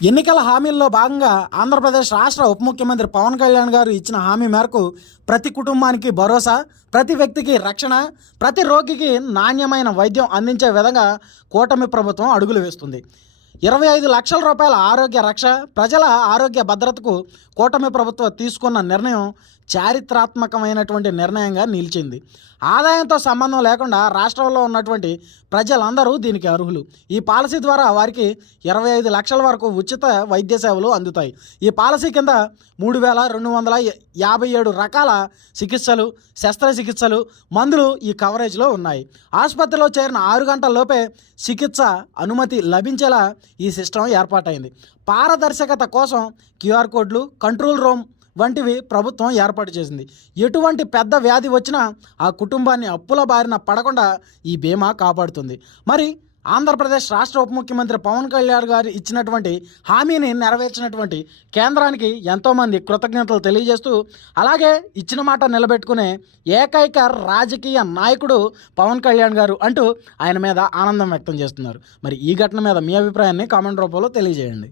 ఎన్నికల హామీల్లో భాగంగా ఆంధ్రప్రదేశ్ రాష్ట్ర ఉప ముఖ్యమంత్రి పవన్ కళ్యాణ్ గారు ఇచ్చిన హామీ మేరకు ప్రతి కుటుంబానికి భరోసా ప్రతి వ్యక్తికి రక్షణ ప్రతి రోగికి నాణ్యమైన వైద్యం అందించే విధంగా కూటమి ప్రభుత్వం అడుగులు వేస్తుంది. ఇరవై ఐదు లక్షల రూపాయల ఆరోగ్య రక్ష ప్రజల ఆరోగ్య భద్రతకు కూటమి ప్రభుత్వం తీసుకున్న నిర్ణయం చారిత్రాత్మకమైనటువంటి నిర్ణయంగా నిలిచింది. ఆదాయంతో సంబంధం లేకుండా రాష్ట్రంలో ఉన్నటువంటి ప్రజలందరూ దీనికి అర్హులు. ఈ పాలసీ ద్వారా వారికి ఇరవై ఐదు లక్షల వరకు ఉచిత వైద్య సేవలు అందుతాయి. ఈ పాలసీ కింద మూడు వేల రెండు వందల యాభై ఏడు రకాల చికిత్సలు శస్త్రచికిత్సలు మందులు ఈ కవరేజ్లో ఉన్నాయి. ఆసుపత్రిలో చేరిన ఆరు గంటల లోపే చికిత్స అనుమతి లభించేలా ఈ సిస్టమ్ ఏర్పాటైంది. పారదర్శకత కోసం క్యూఆర్ కోడ్లు కంట్రోల్ రూమ్ వంటివి ప్రభుత్వం ఏర్పాటు చేసింది. ఎటువంటి పెద్ద వ్యాధి వచ్చినా ఆ కుటుంబాన్ని అప్పుల బారిన పడకుండా ఈ బీమా కాపాడుతుంది. మరి ఆంధ్రప్రదేశ్ రాష్ట్ర ఉప ముఖ్యమంత్రి పవన్ కళ్యాణ్ గారు ఇచ్చినటువంటి హామీని నెరవేర్చినటువంటి కేంద్రానికి ఎంతోమంది కృతజ్ఞతలు తెలియజేస్తూ అలాగే ఇచ్చిన మాట నిలబెట్టుకునే ఏకైక రాజకీయ నాయకుడు పవన్ కళ్యాణ్ గారు అంటూ ఆయన మీద ఆనందం వ్యక్తం చేస్తున్నారు. మరి ఈ ఘటన మీద మీ అభిప్రాయాన్ని కామెంట్ రూపంలో తెలియజేయండి.